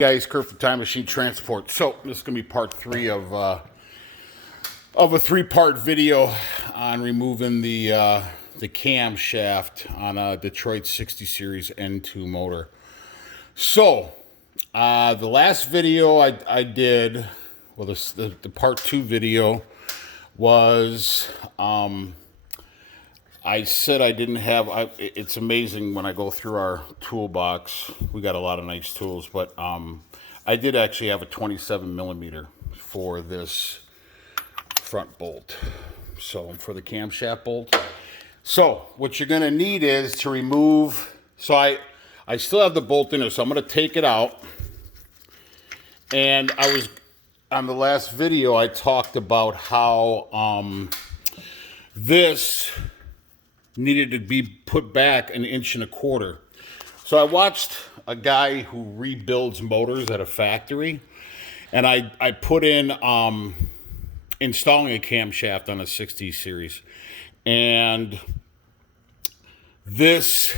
Guys, Kurt from Time Machine Transport. So this is gonna be part 3 of a 3-part video on removing the camshaft on a Detroit 60 Series N2 motor. So the last video I did, well, the part 2 video was I said I didn't have. It's amazing when I go through our toolbox. We got a lot of nice tools, but I did actually have a 27 millimeter for this front bolt. So for the camshaft bolt. So what you're gonna need is to remove. So I still have the bolt in there, so I'm gonna take it out. And I was on the last video. I talked about how this needed to be put back 1.25 inches. So I watched a guy who rebuilds motors at a factory, and I put in installing a camshaft on a 60 series, and these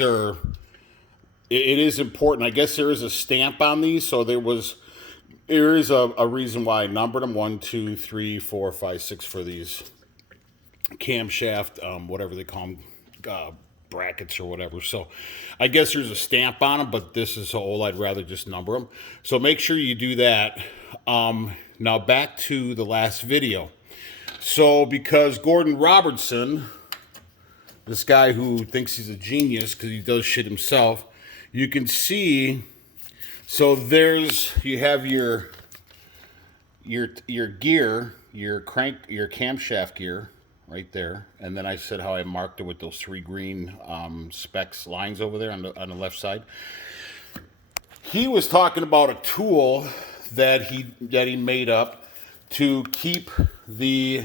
are, it is important. I guess there is a stamp on these, so there is a reason why I numbered them 1, 2, 3, 4, 5, 6 for these camshaft, whatever they call them, brackets or whatever. So I guess there's a stamp on them, but this is old. I'd rather just number them. So make sure you do that. Now back to the last video. So because Gordon Robertson, this guy who thinks he's a genius because he does shit himself, you can see, so you have your gear, your camshaft gear right there, and then I said how I marked it with those 3 green specs lines over there on the left side. He was talking about a tool that he made up to keep the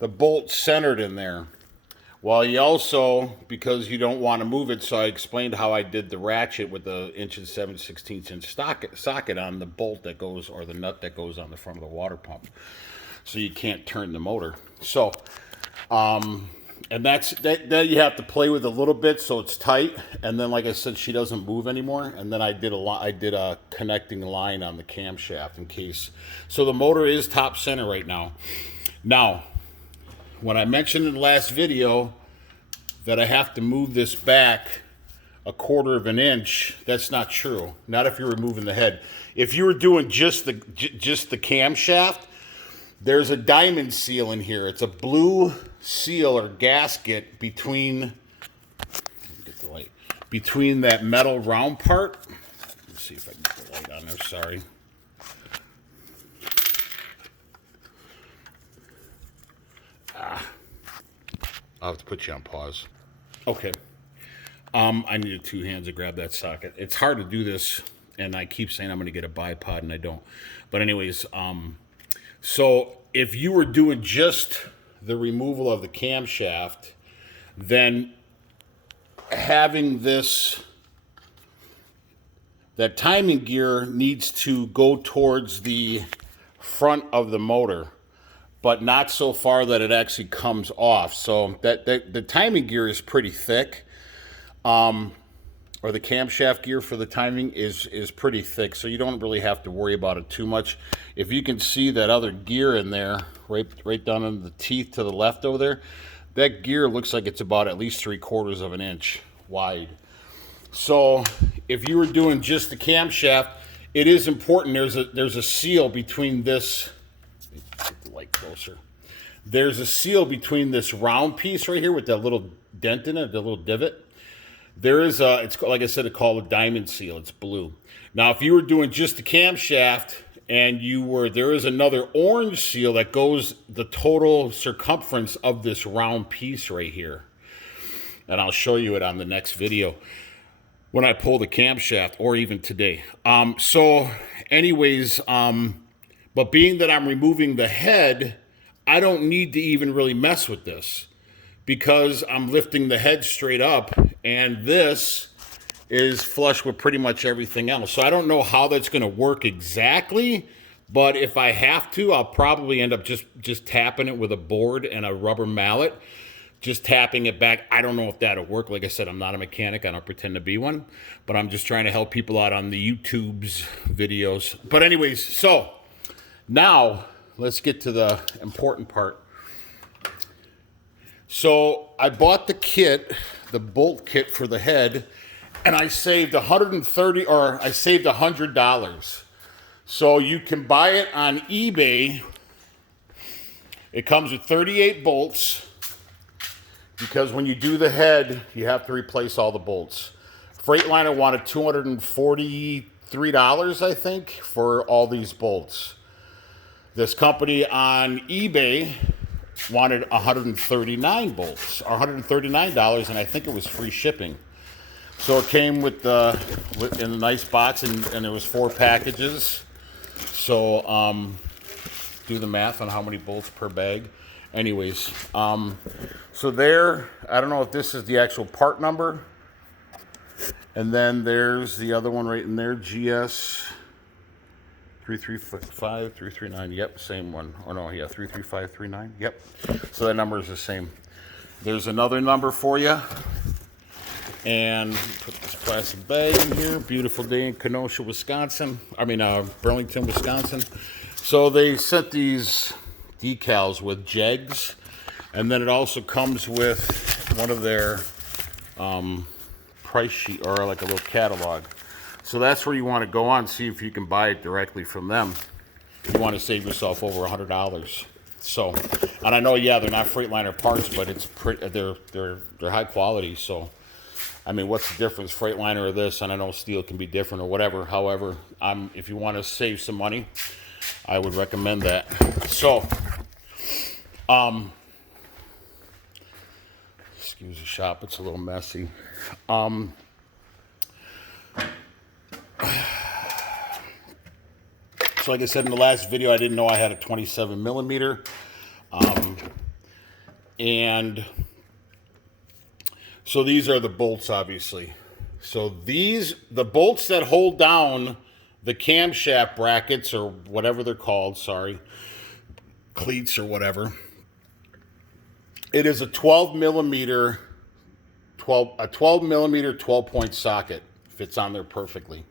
bolt centered in there. Well, he also, because you don't want to move it, so I explained how I did the ratchet with the 7/16" socket on the bolt that goes, or the nut that goes on the front of the water pump, so you can't turn the motor. So, and that you have to play with a little bit so it's tight, and then like I said, she doesn't move anymore. And then I did a connecting line on the camshaft in case. So the motor is top center right now. Now, when I mentioned in the last video that I have to move this back 1/4 inch, that's not true. Not if you're removing the head. If you were doing just the camshaft, there's a diamond seal in here. It's a blue seal or gasket between that metal round part. Let's see if I can get the light on there. Sorry. I'll have to put you on pause. Okay. I needed 2 hands to grab that socket. It's hard to do this, and I keep saying I'm going to get a bipod, and I don't. But anyways, so if you were doing just the removal of the camshaft, then having that timing gear needs to go towards the front of the motor, but not so far that it actually comes off. So that the timing gear is pretty thick, or the camshaft gear for the timing is pretty thick, so you don't really have to worry about it too much. If you can see that other gear in there, right down in the teeth to the left over there, that gear looks like it's about at least 3/4 inch wide. So if you were doing just the camshaft, it is important. There's a seal between this. Get the light closer. There's a seal between this round piece right here with that little dent in it, the little divot. There is it's like I said, it's called a diamond seal. It's blue. Now, if you were doing just the camshaft and there is another orange seal that goes the total circumference of this round piece right here. And I'll show you it on the next video when I pull the camshaft, or even today. So anyways, but being that I'm removing the head, I don't need to even really mess with this because I'm lifting the head straight up, and this is flush with pretty much everything else. So I don't know how that's going to work exactly, but if I have to, I'll probably end up just tapping it with a board and a rubber mallet just tapping it back. I don't know if that'll work. Like I said, I'm not a mechanic. I don't pretend to be one, but I'm just trying to help people out on the YouTube's videos. But anyways, so now let's get to the important part. So I bought the kit, the bolt kit for the head, and I saved $100. So you can buy it on eBay. It comes with 38 bolts, because when you do the head, you have to replace all the bolts. Freightliner wanted $243, I think, for all these bolts. This company on eBay wanted 139 bolts, or $139, and I think it was free shipping. So it came in a nice box, and there was 4 packages. So do the math on how many bolts per bag. Anyways, so there, I don't know if this is the actual part number. And then there's the other one right in there, GS 335339. Yep, same one. Oh no, yeah, 33539. Yep. So that number is the same. There's another number for you. And put this plastic bag in here. Beautiful day in Kenosha, Wisconsin. Burlington, Wisconsin. So they sent these decals with jegs, and then it also comes with one of their price sheet, or like a little catalog. So that's where you want to go on, see if you can buy it directly from them. You want to save yourself over $100. So, and I know, yeah, they're not Freightliner parts, but it's they're high quality. So, I mean, what's the difference, Freightliner or this? And I know steel can be different or whatever. However, if you want to save some money, I would recommend that. So, excuse the shop, it's a little messy. So like I said in the last video, I didn't know I had a 27 millimeter. And so these are the bolts, obviously. So the bolts that hold down the camshaft brackets, or whatever they're called, cleats or whatever. It is a 12 millimeter 12-point socket. Fits on there perfectly.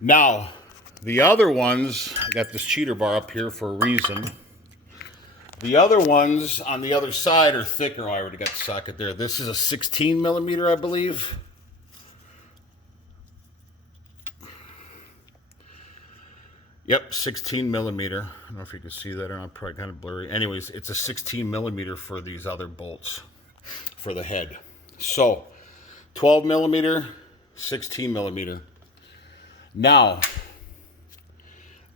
Now, the other ones, I got this cheater bar up here for a reason. The other ones on the other side are thicker. I already got the socket there. This is a 16 millimeter, I believe. Yep, 16 millimeter. I don't know if you can see that or not. Probably kind of blurry. Anyways, it's a 16 millimeter for these other bolts for the head. So, 12 millimeter, 16 millimeter. Now,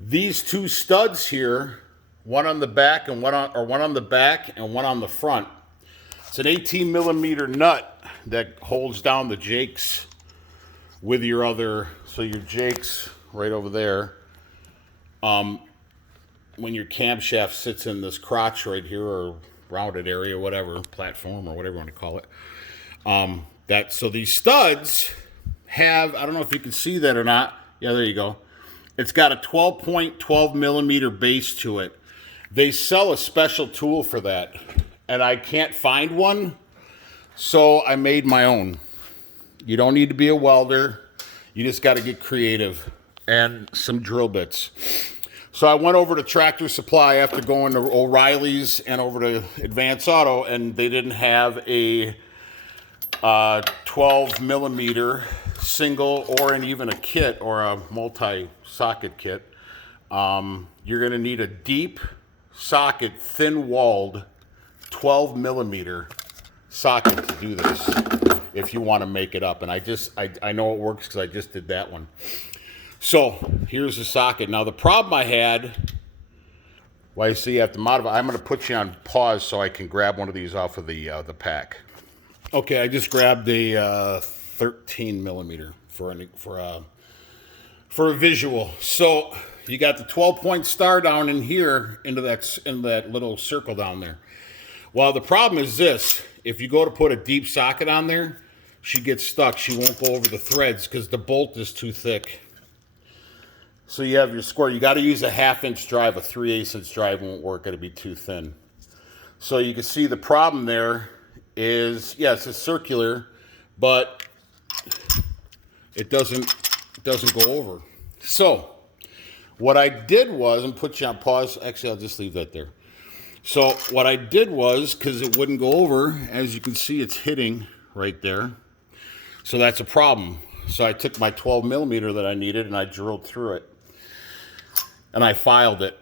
these 2 studs here, one on the back and one on the back and one on the front. It's an 18 millimeter nut that holds down the jakes with your other. So your jakes right over there. When your camshaft sits in this crotch right here, or rounded area, whatever, platform or whatever you want to call it. So these studs have, I don't know if you can see that or not. Yeah, there you go. It's got a 12 millimeter base to it. They sell a special tool for that, and I can't find one, so I made my own. You don't need to be a welder. You just got to get creative, and some drill bits. So I went over to Tractor Supply after going to O'Reilly's and over to Advance Auto, and they didn't have a 12 millimeter single or even a kit or a multi-socket kit. You're going to need a deep socket, thin-walled 12 millimeter socket to do this if you want to make it up. And I know it works because I just did that one. So here's the socket. Now the problem I had, well, you see you have to modify. I'm going to put you on pause so I can grab one of these off of the pack. Okay, I just grabbed a 13 millimeter for a visual. So you got the 12-point star down in here in that little circle down there. Well, the problem is this: if you go to put a deep socket on there, she gets stuck. She won't go over the threads because the bolt is too thick. So you have your square. You got to use a 1/2-inch drive. A 3/8 inch drive won't work. It'll be too thin. So you can see the problem there is, yes, it's circular, but it doesn't go over. So what I did was, and put you on pause. Actually, I'll just leave that there. So what I did was, because it wouldn't go over, as you can see, it's hitting right there. So that's a problem. So I took my 12 millimeter that I needed and I drilled through it. And I filed it.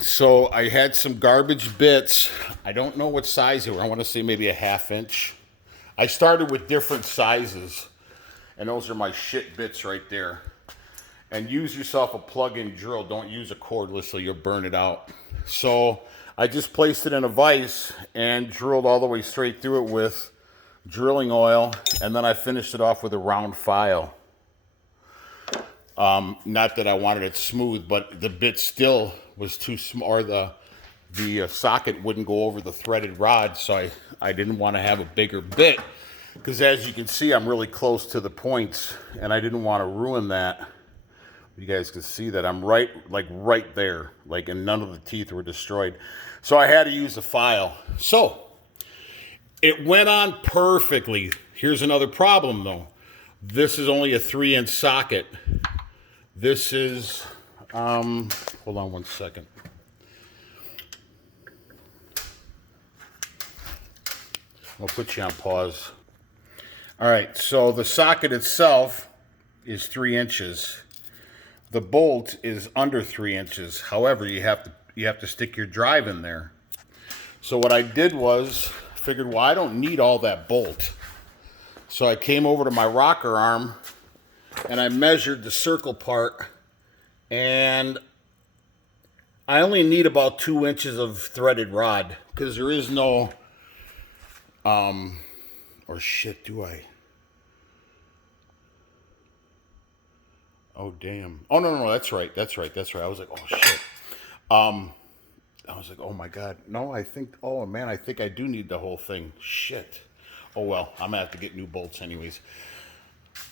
So I had some garbage bits. I don't know what size they were. I want to say maybe a 1/2 inch. I started with different sizes. And those are my shit bits right there. And use yourself a plug-in drill. Don't use a cordless so you'll burn it out. So I just placed it in a vise and drilled all the way straight through it with drilling oil. And then I finished it off with a round file. Not that I wanted it smooth, but the bit still was too small, or the socket wouldn't go over the threaded rod, so I didn't want to have a bigger bit, because as you can see, I'm really close to the points, and I didn't want to ruin that. You guys can see that I'm right there, and none of the teeth were destroyed. So I had to use a file. So it went on perfectly. Here's another problem, though. This is only a 3-inch socket. This is, hold on one second. I'll put you on pause. All right, so the socket itself is 3 inches. The bolt is under 3 inches. However, you have to stick your drive in there. So what I did was, figured, well, I don't need all that bolt. So I came over to my rocker arm and I measured the circle part, and I only need about 2 inches of threaded rod, because there is no, or shit, do I? Oh, damn. Oh, no, that's right. I was like, oh, shit. I was like, oh, my God. No, I think I do need the whole thing. Shit. Oh, well, I'm going to have to get new bolts anyways.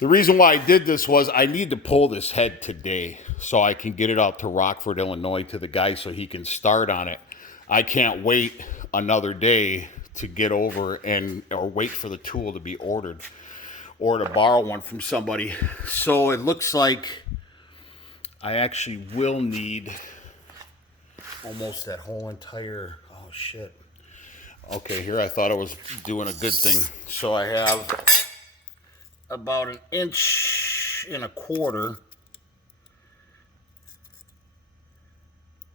The reason why I did this was I need to pull this head today so I can get it out to Rockford, Illinois, to the guy so he can start on it. I can't wait another day to get over or wait for the tool to be ordered or to borrow one from somebody. So it looks like I actually will need almost that whole entire, oh shit. Okay, here I thought I was doing a good thing. So I have about 1.25 inches.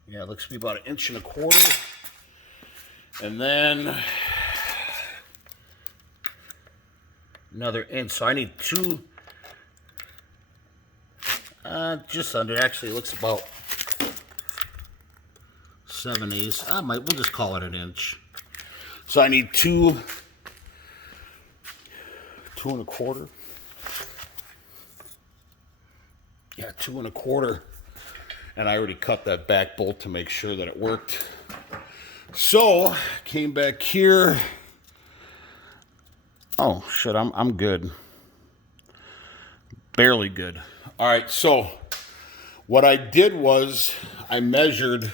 Yeah, it looks to be about 1.25 inches. And then another inch. So I need two, just under. Actually, it looks about 7/8. We'll just call it 1 inch. So I need 2.25. Yeah, 2.25. And I already cut that back bolt to make sure that it worked. So, came back here. Oh, shit, I'm good. Barely good. All right, so what I did was I measured.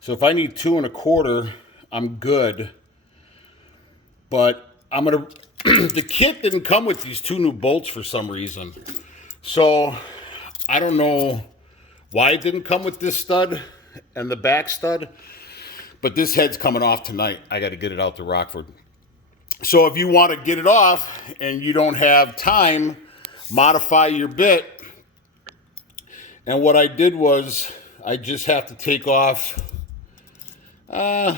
So if I need 2.25, I'm good. But I'm going to... The kit didn't come with these 2 new bolts for some reason. So I don't know why it didn't come with this stud and the back stud, but this head's coming off tonight. I got to get it out to Rockford. So if you want to get it off and you don't have time, modify your bit. And what I did was I just have to take off about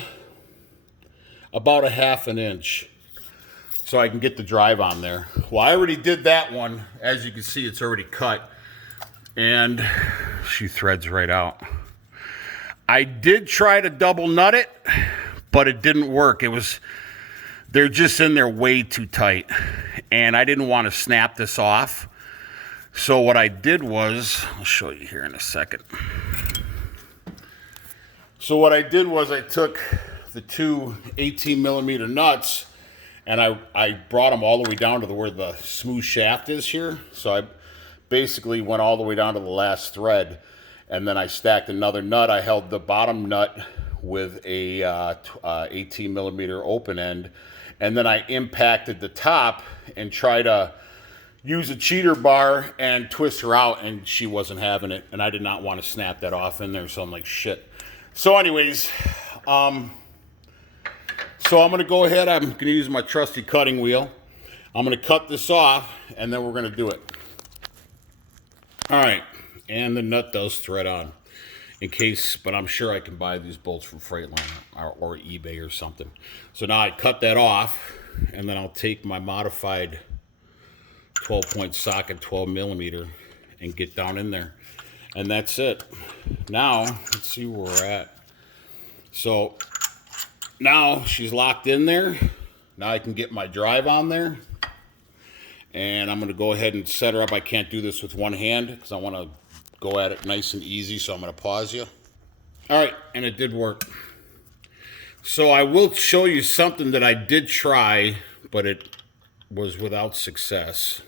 1/2 inch. So I can get the drive on there. Well, I already did that one. As you can see, it's already cut. And she threads right out. I did try to double nut it, but it didn't work. They're just in there way too tight. And I didn't want to snap this off. So what I did was, I'll show you here in a second. So what I did was I took the 2 18mm nuts, and I brought them all the way down to where the smooth shaft is here. So I basically went all the way down to the last thread. And then I stacked another nut. I held the bottom nut with a 18mm open end. and then I impacted the top and tried to use a cheater bar and twist her out, and she wasn't having it, and I did not want to snap that off in there, so I'm like, shit. So anyways, so I'm going to go ahead, I'm going to use my trusty cutting wheel. I'm going to cut this off, and then we're going to do it. All right, and the nut does thread on, in case, but I'm sure I can buy these bolts from Freightliner or eBay or something. So now I cut that off, and then I'll take my modified 12-point socket, 12 millimeter, and get down in there, and that's it. Now let's see where we're at. So now she's locked in there. Now I can get my drive on there, and I'm going to go ahead and set her up. I can't do this with one hand because I want to go at it nice and easy, so I'm going to pause you. All right, and it did work. So I will show you something that I did try, but it was without success.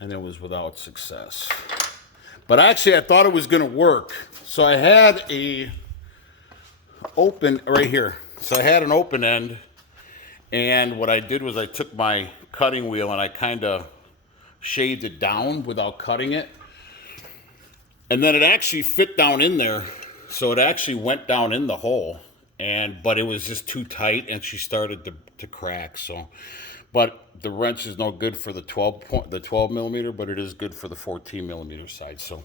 And it was without success. But actually, I thought it was going to work. So I had a open right here. So I had an open end, and what I did was I took my cutting wheel and I kind of shaved it down without cutting it. And then it actually fit down in there. So it actually went down in the hole, but it was just too tight, and she started to crack. So, but the wrench is no good for the 12 millimeter, but it is good for the 14 millimeter side. So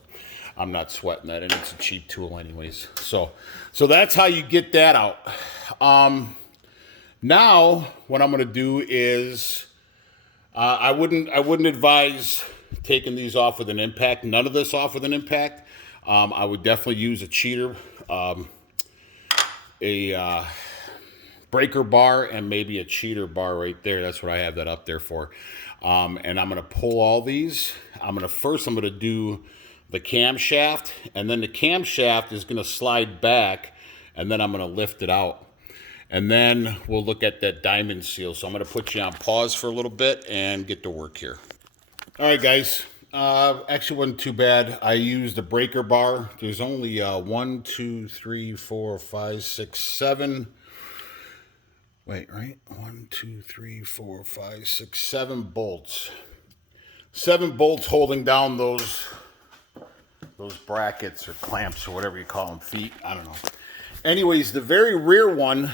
I'm not sweating that, and it's a cheap tool anyways. So that's how you get that out. Now what I'm going to do is I wouldn't advise taking these off with an impact. None of this off with an impact. I would definitely use a cheater, a breaker bar, and maybe a cheater bar right there. That's what I have that up there for. And I'm going to pull all these. I'm going to do the camshaft, and then the camshaft is going to slide back, and then I'm going to lift it out. And then we'll look at that diamond seal. So I'm going to put you on pause for a little bit and get to work here. All right, guys. Actually wasn't too bad. I used a breaker bar. There's only 1, 2, 3, 4, 5, 6, 7. Wait, right? 1, 2, 3, 4, 5, 6, 7 bolts. 7 bolts holding down those brackets or clamps or whatever you call them, feet. I don't know. Anyways, the very rear one,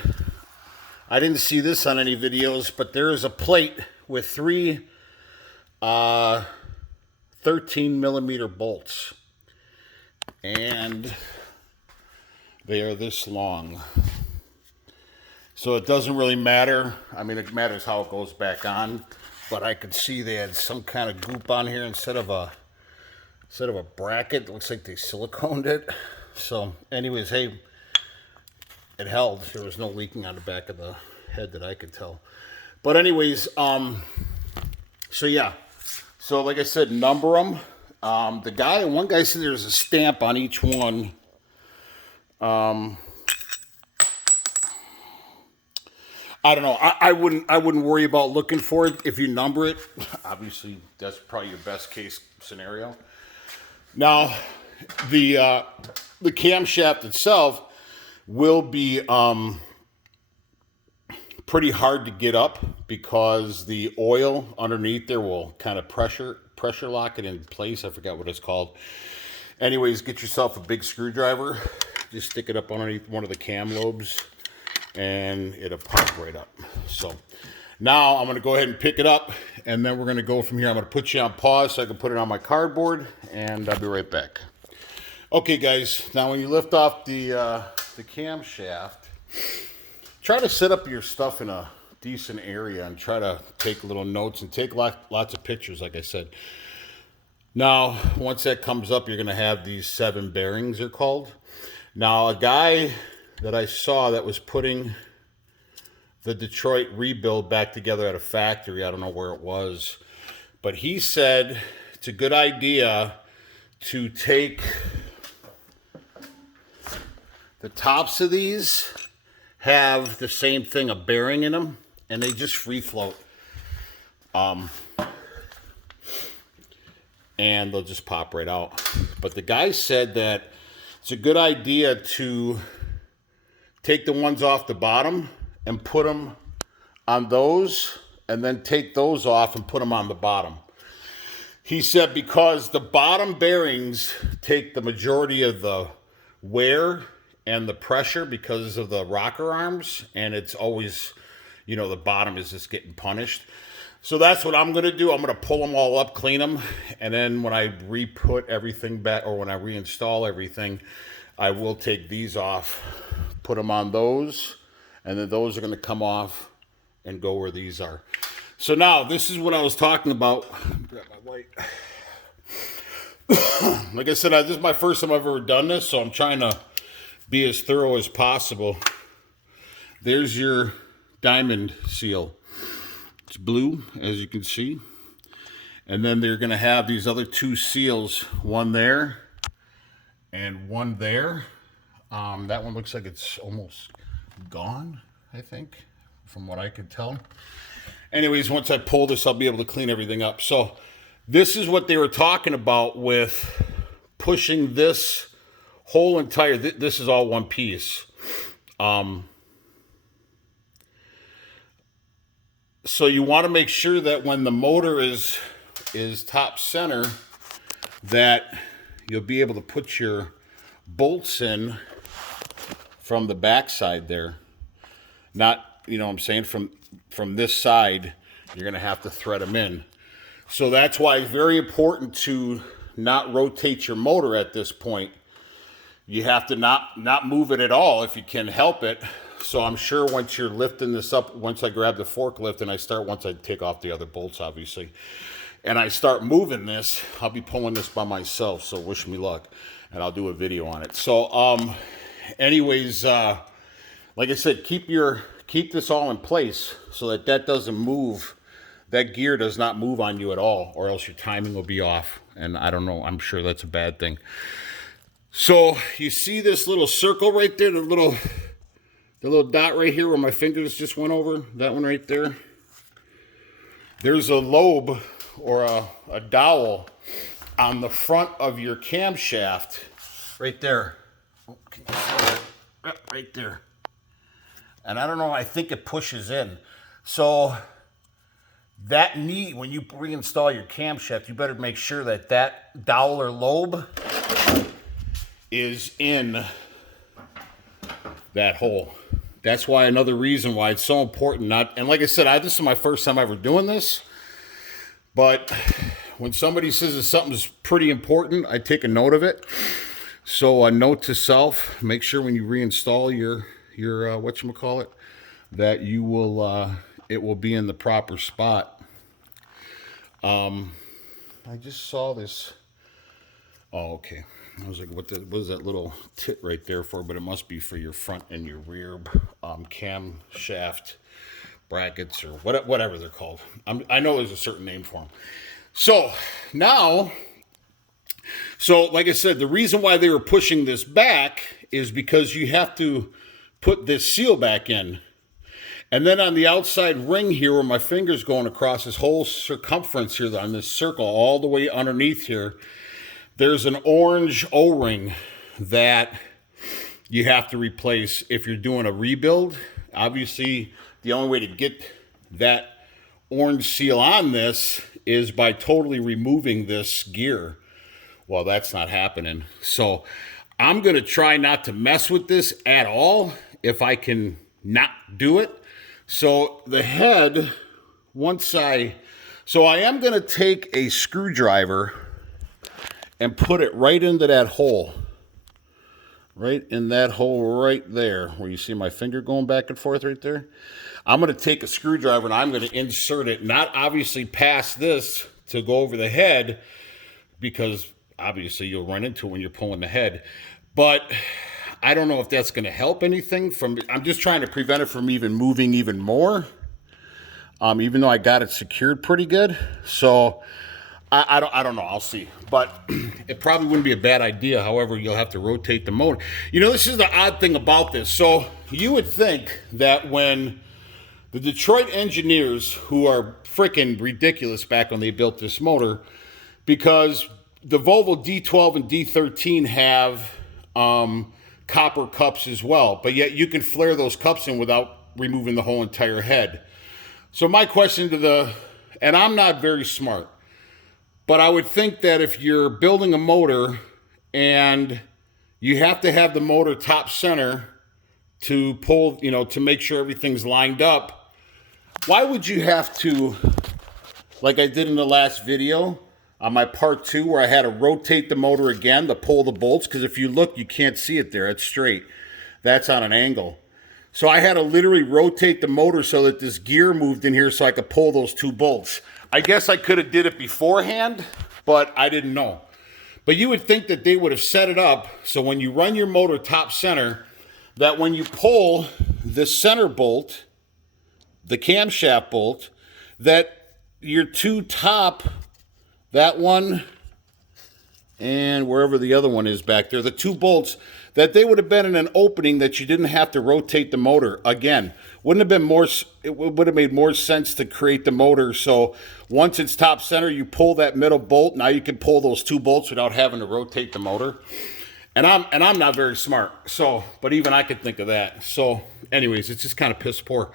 I didn't see this on any videos, but there is a plate with 3 13 millimeter bolts, and they are this long. So it doesn't really matter. I mean, it matters how it goes back on, but I could see they had some kind of goop on here instead of a bracket. It looks like they siliconed it. So anyways, hey, it held. There was no leaking on the back of the head that I could tell. But anyways, so yeah. So like I said, number them. One guy said there's a stamp on each one. I don't know. I wouldn't worry about looking for it if you number it. Obviously, that's probably your best case scenario. Now, the camshaft itself will be pretty hard to get up because the oil underneath there will kind of pressure lock it in place. I forgot what it's called. Anyways, get yourself a big screwdriver. Just stick it up underneath one of the cam lobes, and it'll pop right up. So now I'm going to go ahead and pick it up, and then we're going to go from here. I'm going to put you on pause so I can put it on my cardboard, and I'll be right back. Okay, guys. Now when you lift off the camshaft, try to set up your stuff in a decent area and try to take little notes and take lots of pictures, like I said. Now, once that comes up, you're going to have these 7 bearings, they're called. Now, a guy that I saw that was putting the Detroit rebuild back together at a factory, I don't know where it was, but he said it's a good idea to take the tops of these, have the same thing, a bearing in them, and they just free float. and they'll just pop right out. But the guy said that it's a good idea to take the ones off the bottom and put them on those, and then take those off and put them on the bottom. He said because the bottom bearings take the majority of the wear and the pressure because of the rocker arms, and it's always, you know, the bottom is just getting punished. So that's what I'm going to do. I'm going to pull them all up, clean them, and then when I re-put everything back, or when I reinstall everything, I will take these off, put them on those, and then those are going to come off and go where these are. So now, this is what I was talking about. Grab my light. Like I said, this is my first time I've ever done this, so I'm trying to be as thorough as possible. There's your diamond seal. It's blue, as you can see. And then they're going to have these other two seals, one there and one there. That one looks like it's almost gone, I think, from what I could tell. Anyways, once I pull this, I'll be able to clean everything up. So this is what they were talking about with pushing this whole entire, this is all one piece. So you want to make sure that when the motor is top center, that you'll be able to put your bolts in from the back side there. Not, you know what I'm saying, from this side, you're going to have to thread them in. So that's why it's very important to not rotate your motor at this point. You have to not move it at all if you can help it. So I'm sure once you're lifting this up, once I grab the forklift and once I take off the other bolts, obviously, and I start moving this, I'll be pulling this by myself. So wish me luck, and I'll do a video on it. So, anyways, like I said, keep this all in place so that doesn't move. That gear does not move on you at all, or else your timing will be off. And I don't know, I'm sure that's a bad thing. So you see this little circle right there, the little dot right here where my fingers just went over, that one right there. There's a lobe or a dowel on the front of your camshaft right there. Oh, can you see that? Right there. And I don't know, I think it pushes in. So when you reinstall your camshaft, you better make sure that dowel or lobe is in that hole. That's why another reason why it's so important and like I said, this is my first time ever doing this, but when somebody says that something's pretty important, I take a note of it. So a note to self, make sure when you reinstall your whatchamacallit, that you will, it will be in the proper spot. I just saw this. Oh, okay. I was like, what is that little tit right there for? But it must be for your front and your rear camshaft brackets or whatever they're called. I know there's a certain name for them. So now, like I said, the reason why they were pushing this back is because you have to put this seal back in. And then on the outside ring here where my finger's going across this whole circumference here on this circle all the way underneath here, there's an orange O-ring that you have to replace if you're doing a rebuild. Obviously, the only way to get that orange seal on this is by totally removing this gear. Well, that's not happening. So I'm going to try not to mess with this at all if I can not do it. So the head, so I am going to take a screwdriver and put it right into that hole. Right in that hole right there, where you see my finger going back and forth right there. I'm going to take a screwdriver and I'm going to insert it, not obviously past this to go over the head, because obviously you'll run into it when you're pulling the head. But I don't know if that's going to help anything. I'm just trying to prevent it from even moving even more, even though I got it secured pretty good. So I don't know. I'll see. But it probably wouldn't be a bad idea. However, you'll have to rotate the motor. You know, this is the odd thing about this. So you would think that when the Detroit engineers, who are freaking ridiculous back when they built this motor, because the Volvo D12 and D13 have copper cups as well, but yet you can flare those cups in without removing the whole entire head. So my question and I'm not very smart, but I would think that if you're building a motor and you have to have the motor top center to pull, to make sure everything's lined up, why would you have to, like I did in the last video on my part 2, where I had to rotate the motor again to pull the bolts? Because if you look, you can't see it there. It's straight. That's on an angle. So I had to literally rotate the motor so that this gear moved in here so I could pull those 2 bolts. I guess I could have did it beforehand, but I didn't know. But you would think that they would have set it up so when you run your motor top center, that when you pull the center bolt, the camshaft bolt, that your 2 top, that one and wherever the other one is back there, the 2 bolts, that they would have been in an opening that you didn't have to rotate the motor again. It would have made more sense to create the motor so once it's top center, you pull that middle bolt. Now you can pull those 2 bolts without having to rotate the motor. And I'm not very smart, so, but even I could think of that. So anyways, it's just kind of piss poor.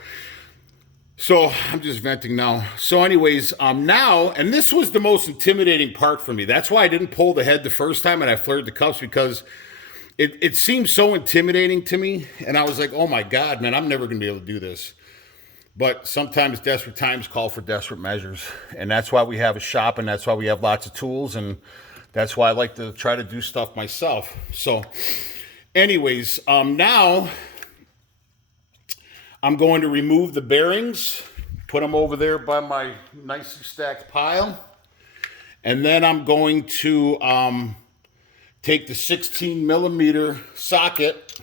So I'm just venting now. So anyways, now, and this was the most intimidating part for me. That's why I didn't pull the head the first time and I flared the cups, because it seemed so intimidating to me. And I was like, oh my God, man, I'm never going to be able to do this. But sometimes desperate times call for desperate measures. And that's why we have a shop, and that's why we have lots of tools, and that's why I like to try to do stuff myself. So anyways, now I'm going to remove the bearings, put them over there by my nicely stacked pile. And then I'm going to take the 16 millimeter socket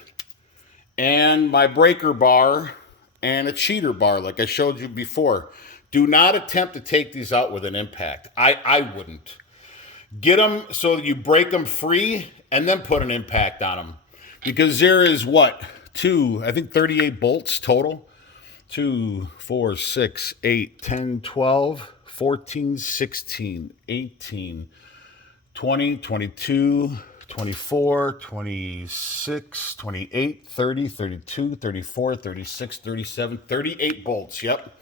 and my breaker bar and a cheater bar like I showed you before. Do not attempt to take these out with an impact. I wouldn't. Get them so you break them free and then put an impact on them. Because there is what? 38 bolts total. 2, 4, 6, 8, 10, 12, 14, 16, 18, 20, 22, 24, 26, 28, 30, 32, 34, 36, 37, 38 bolts. Yep.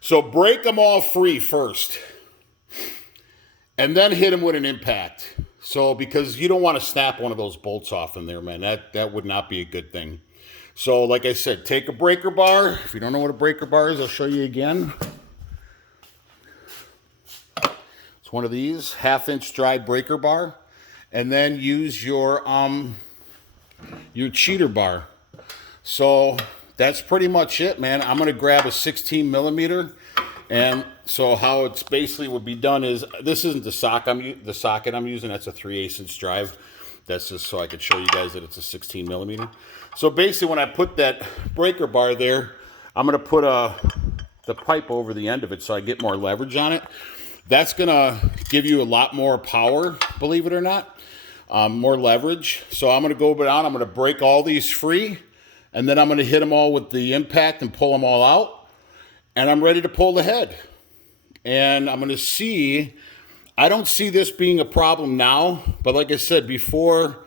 So break them all free first. And then hit them with an impact. So, because you don't want to snap one of those bolts off in there, man. That would not be a good thing. So, like I said, take a breaker bar. If you don't know what a breaker bar is, I'll show you again. It's one of these, 1/2-inch dry breaker bar. And then use your cheater bar. So, that's pretty much it, man. I'm going to grab a 16 millimeter. And so how it's basically would be done is, this isn't the socket I'm using. That's a 3/8-inch drive. That's just so I could show you guys that it's a 16 millimeter. So basically when I put that breaker bar there, I'm going to put the pipe over the end of it so I get more leverage on it. That's going to give you a lot more power, believe it or not, more leverage. So I'm going to go down, I'm going to break all these free, and then I'm going to hit them all with the impact and pull them all out. And I'm ready to pull the head. And I'm going to see, I don't see this being a problem now, but like I said before,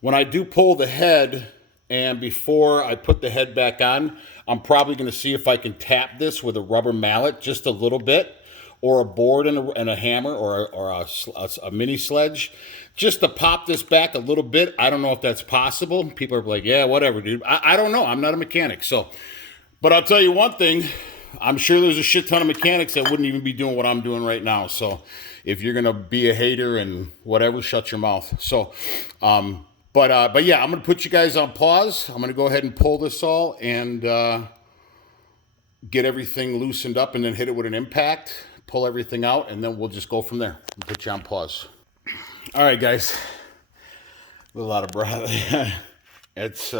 when I do pull the head and before I put the head back on, I'm probably going to see if I can tap this with a rubber mallet just a little bit, or a board and a hammer, or a mini sledge, just to pop this back a little bit. I don't know if that's possible. People are like, yeah, whatever, dude. I don't know. I'm not a mechanic. So, but I'll tell you one thing. I'm sure there's a shit ton of mechanics that wouldn't even be doing what I'm doing right now. So if you're going to be a hater and whatever, shut your mouth. So, but yeah, I'm going to put you guys on pause. I'm going to go ahead and pull this all and get everything loosened up, and then hit it with an impact, pull everything out, and then we'll just go from there and put you on pause. All right, guys. A lot of breath. It's,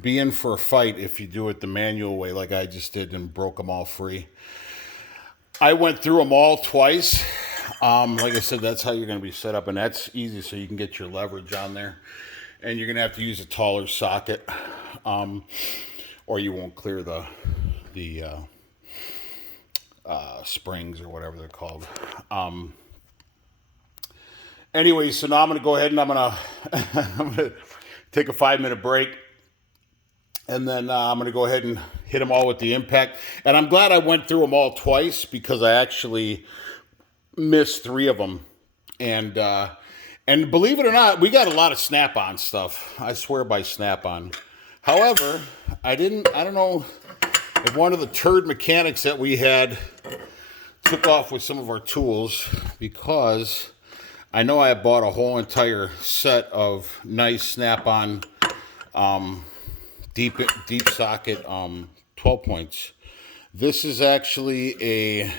be in for a fight if you do it the manual way like I just did and broke them all free. I went through them all twice. Like I said, that's how you're going to be set up, and that's easy so you can get your leverage on there. And you're going to have to use a taller socket, or you won't clear the springs or whatever they're called. Anyway, so now I'm going to go ahead and I'm gonna take a 5-minute break, and then I'm going to go ahead and hit them all with the impact. And I'm glad I went through them all twice, because I actually missed 3 of them. And believe it or not, we got a lot of Snap-on stuff. I swear by Snap-on. However, I don't know if one of the turd mechanics that we had took off with some of our tools, because I know I bought a whole entire set of nice Snap-on deep socket 12 points. This is actually a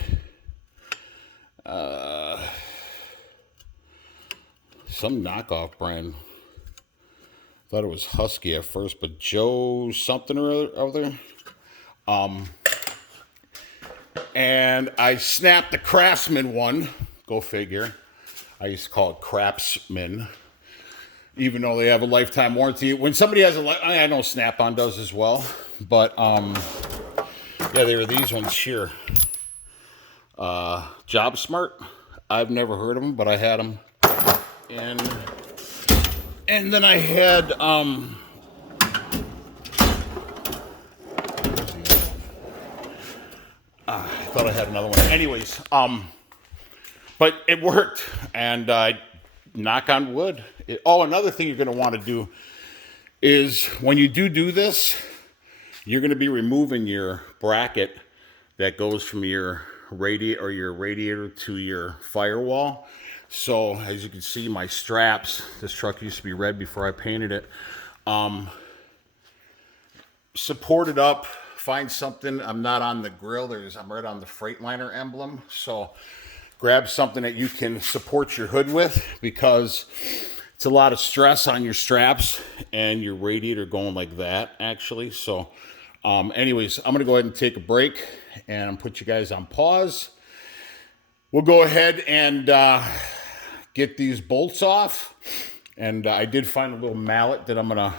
some knockoff brand. Thought it was Husky at first, but Joe something or other. And I snapped the Craftsman one. Go figure. I used to call it Craftsman, even though they have a lifetime warranty. When somebody has I know Snap-on does as well, but yeah, they were these ones here. Job Smart. I've never heard of them, but I had them. And then I had I thought I had another one. Anyways, but it worked, and knock on wood. Another thing you're going to want to do is, when you do this, you're going to be removing your bracket that goes from your radiator to your firewall. So as you can see, my straps, this truck used to be red before I painted it, supported up. Find something. I'm not on the grill. I'm right on the Freightliner emblem. So grab something that you can support your hood with, because it's a lot of stress on your straps and your radiator going like that, actually. So anyways, I'm going to go ahead and take a break and put you guys on pause. We'll go ahead and get these bolts off. And I did find a little mallet that I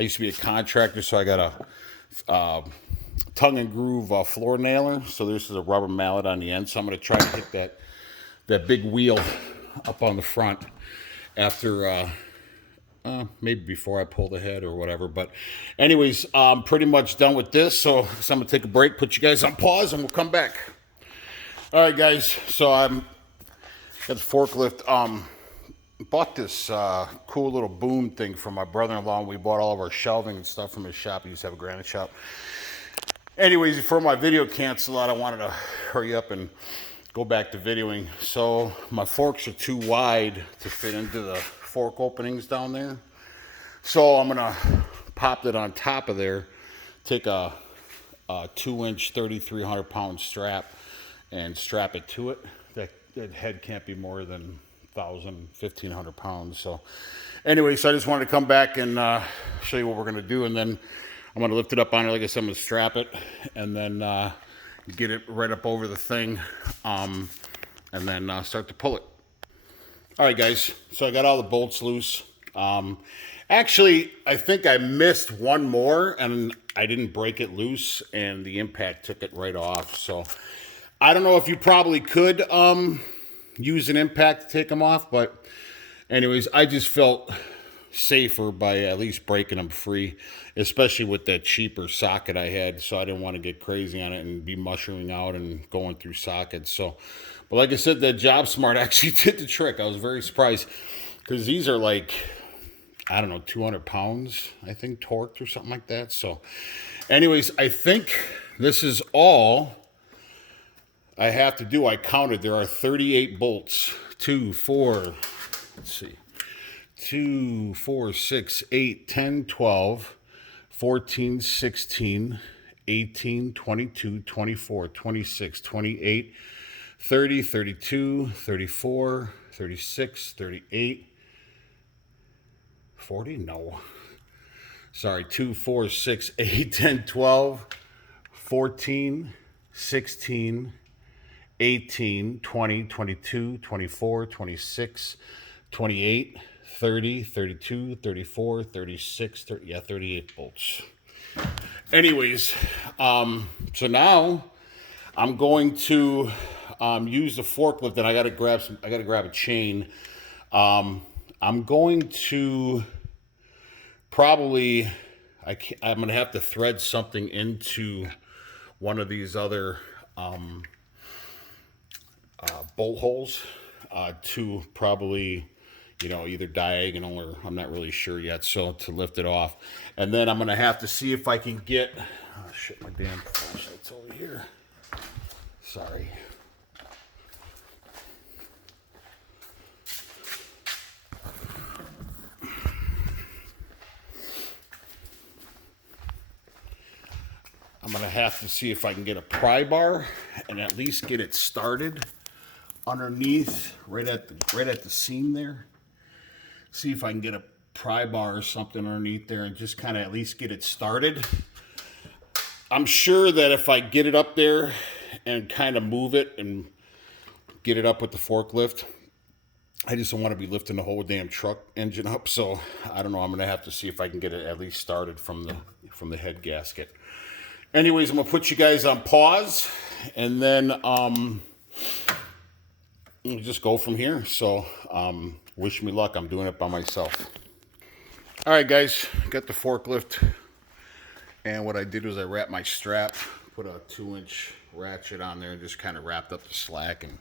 used to be a contractor, so I got a tongue and groove floor nailer. So this is a rubber mallet on the end. So I'm going to try to get that big wheel up on the front after maybe before I pull the head or whatever. But anyways, I'm pretty much done with this. So I'm going to take a break, put you guys on pause, and we'll come back. All right, guys. So I'm at the forklift. Bought this cool little boom thing from my brother-in-law. We bought all of our shelving and stuff from his shop. He used to have a granite shop. Anyways, before my video canceled out, I wanted to hurry up and go back to videoing. So my forks are too wide to fit into the fork openings down there. So I'm gonna pop it on top of there, take a 2-inch 3,300 pound strap and strap it to it. That head can't be more than 1,500 pounds. So anyway, so I just wanted to come back and show you what we're gonna do, and then I'm gonna lift it up on it. Like I said, I'm gonna strap it, and then get it right up over the thing, and then start to pull it. All right, guys, so I got all the bolts loose. Actually, I think I missed one more, and I didn't break it loose, and the impact took it right off. So I don't know if you probably could use an impact to take them off, but anyways, I just felt safer by at least breaking them free, especially with that cheaper socket I had. So I didn't want to get crazy on it and be mushrooming out and going through sockets. So, but like I said, that Job Smart actually did the trick. I was very surprised, because these are like, I don't know, 200 pounds, I think, torqued or something like that. So anyways, I think this is all I have to do. I counted. There are 38 bolts. 2, 4, let's see. 2, 4, 6, 8, 10, 12, 14, 16, 18, 22, 24, 26, 28, 30, 32, 34, 36, 38, 40? No. Sorry, 2, 4, 6, 8, 10, 12, 14, 16, 18, 20, 22, 24, 26, 28, 30, 32, 34, 36, 30, yeah, 38 bolts. Anyways, so now I'm going to use the forklift, and I got to grab some. I got to grab a chain. I'm going to probably. I'm going to have to thread something into one of these other bolt holes to probably, either diagonal or I'm not really sure yet. So to lift it off, and then I'm going to have to see if I can get. Oh shit! My damn flashlight's over here. Sorry. I'm gonna have to see if I can get a pry bar and at least get it started underneath, right at the seam there. See if I can get a pry bar or something underneath there and just kind of at least get it started. I'm sure that if I get it up there and kind of move it and get it up with the forklift, I just don't want to be lifting the whole damn truck engine up. So I don't know. I'm gonna have to see if I can get it at least started from the head gasket. Anyways, I'm gonna put you guys on pause, and then we'll just go from here. So wish me luck. I'm doing it by myself. All right, guys, got the forklift, and what I did was I wrapped my strap, put a 2-inch ratchet on there, and just kind of wrapped up the slack and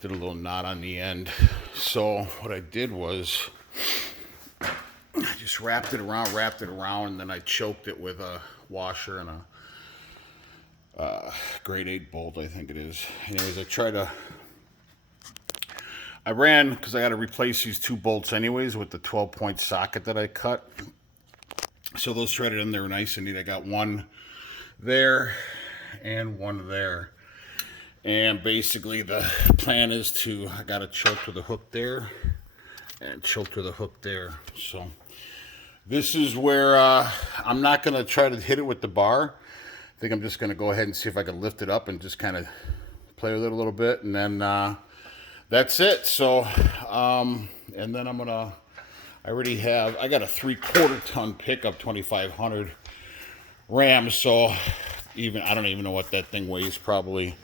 did a little knot on the end. So what I did was I just wrapped it around, and then I choked it with a washer and a grade 8 bolt, I think it is. Anyways, I ran, because I got to replace these 2 bolts anyways with the 12-point socket that I cut. So those threaded in there nice and neat. I got one there and one there. And basically the plan is I got to choke to the hook there and choke to the hook there. So this is where I'm not going to try to hit it with the bar. I think I'm just going to go ahead and see if I can lift it up and just kind of play with it a little bit. And then that's it. So, and then I got a 3/4 ton pickup 2500 Ram. So I don't even know what that thing weighs, probably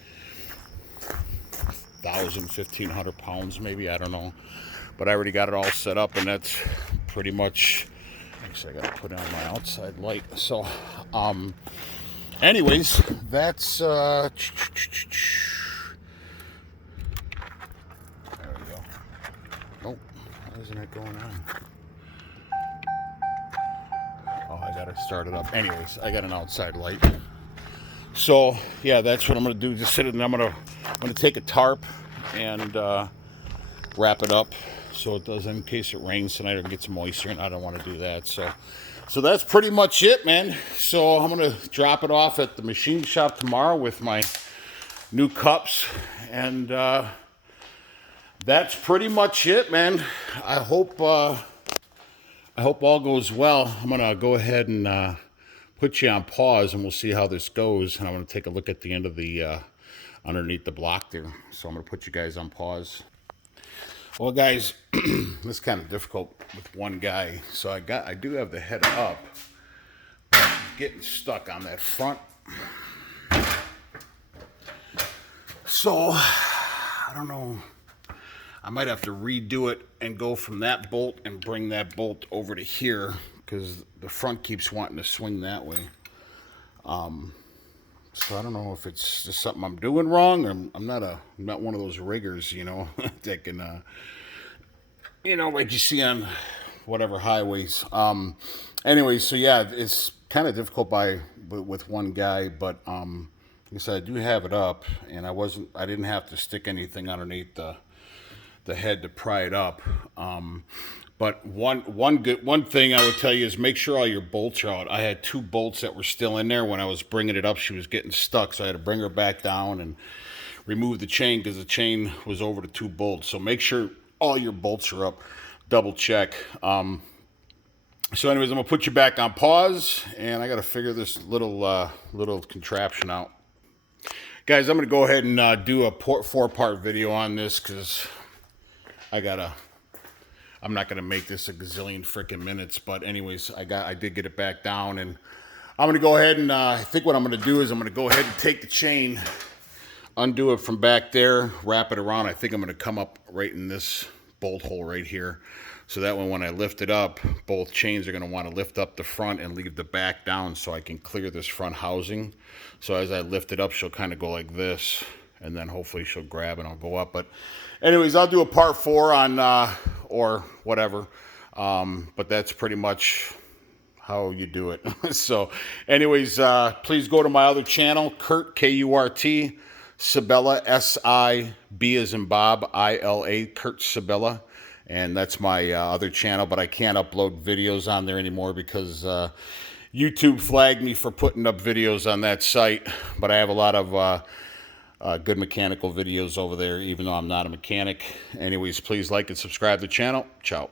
1,500 pounds maybe, I don't know. But I already got it all set up, and that's pretty much. Actually, I gotta put on my outside light. So, anyways, that's there we go. Nope, why isn't it going on? Oh, I gotta start it up. Anyways, I got an outside light. So yeah, that's what I'm gonna do. Just sit it, and I'm gonna take a tarp and wrap it up so it doesn't, in case it rains tonight or gets moisture, and I don't want to do that. So that's pretty much it, man. So I'm gonna drop it off at the machine shop tomorrow with my new cups, and that's pretty much it, man. I hope all goes well. I'm gonna go ahead and put you on pause, and we'll see how this goes. And I'm gonna take a look at the end of the underneath the block there. So I'm gonna put you guys on pause. Well, guys, this is kind of difficult with one guy. So I do have the head up, but I'm getting stuck on that front. So I don't know. I might have to redo it and go from that bolt and bring that bolt over to here, because the front keeps wanting to swing that way. So I don't know if it's just something I'm doing wrong, or I'm not one of those riggers, that can, like you see on whatever highways. Anyway, so yeah, it's kind of difficult with one guy, but like I said, I do have it up, and I didn't have to stick anything underneath the head to pry it up. But one thing I would tell you is make sure all your bolts are out. I had 2 bolts that were still in there when I was bringing it up. She was getting stuck, so I had to bring her back down and remove the chain, because the chain was over the 2 bolts. So make sure all your bolts are up. Double check. So anyways, I'm gonna put you back on pause, and I gotta figure this little contraption out. Guys, I'm gonna go ahead and do a 4-part video on this, because I'm not gonna make this a gazillion freaking minutes. But anyways, I did get it back down, and I'm going to go ahead and I think what I'm going to do is I'm going to go ahead and take the chain, undo it from back there, wrap it around. I think I'm going to come up right in this bolt hole right here. So that when I lift it up, both chains are going to want to lift up the front and leave the back down so I can clear this front housing. So as I lift it up, she'll kind of go like this, and then hopefully she'll grab and I'll go up. But anyways, I'll do a part 4 on, or whatever. But that's pretty much how you do it. So anyways, please go to my other channel, Kurt, K-U-R-T, Sibilla, S-I-B as in Bob, I-L-A, Kurt Sibilla. And that's my other channel, but I can't upload videos on there anymore because YouTube flagged me for putting up videos on that site. But I have a lot of good mechanical videos over there, even though I'm not a mechanic. Anyways, please like and subscribe to the channel. Ciao.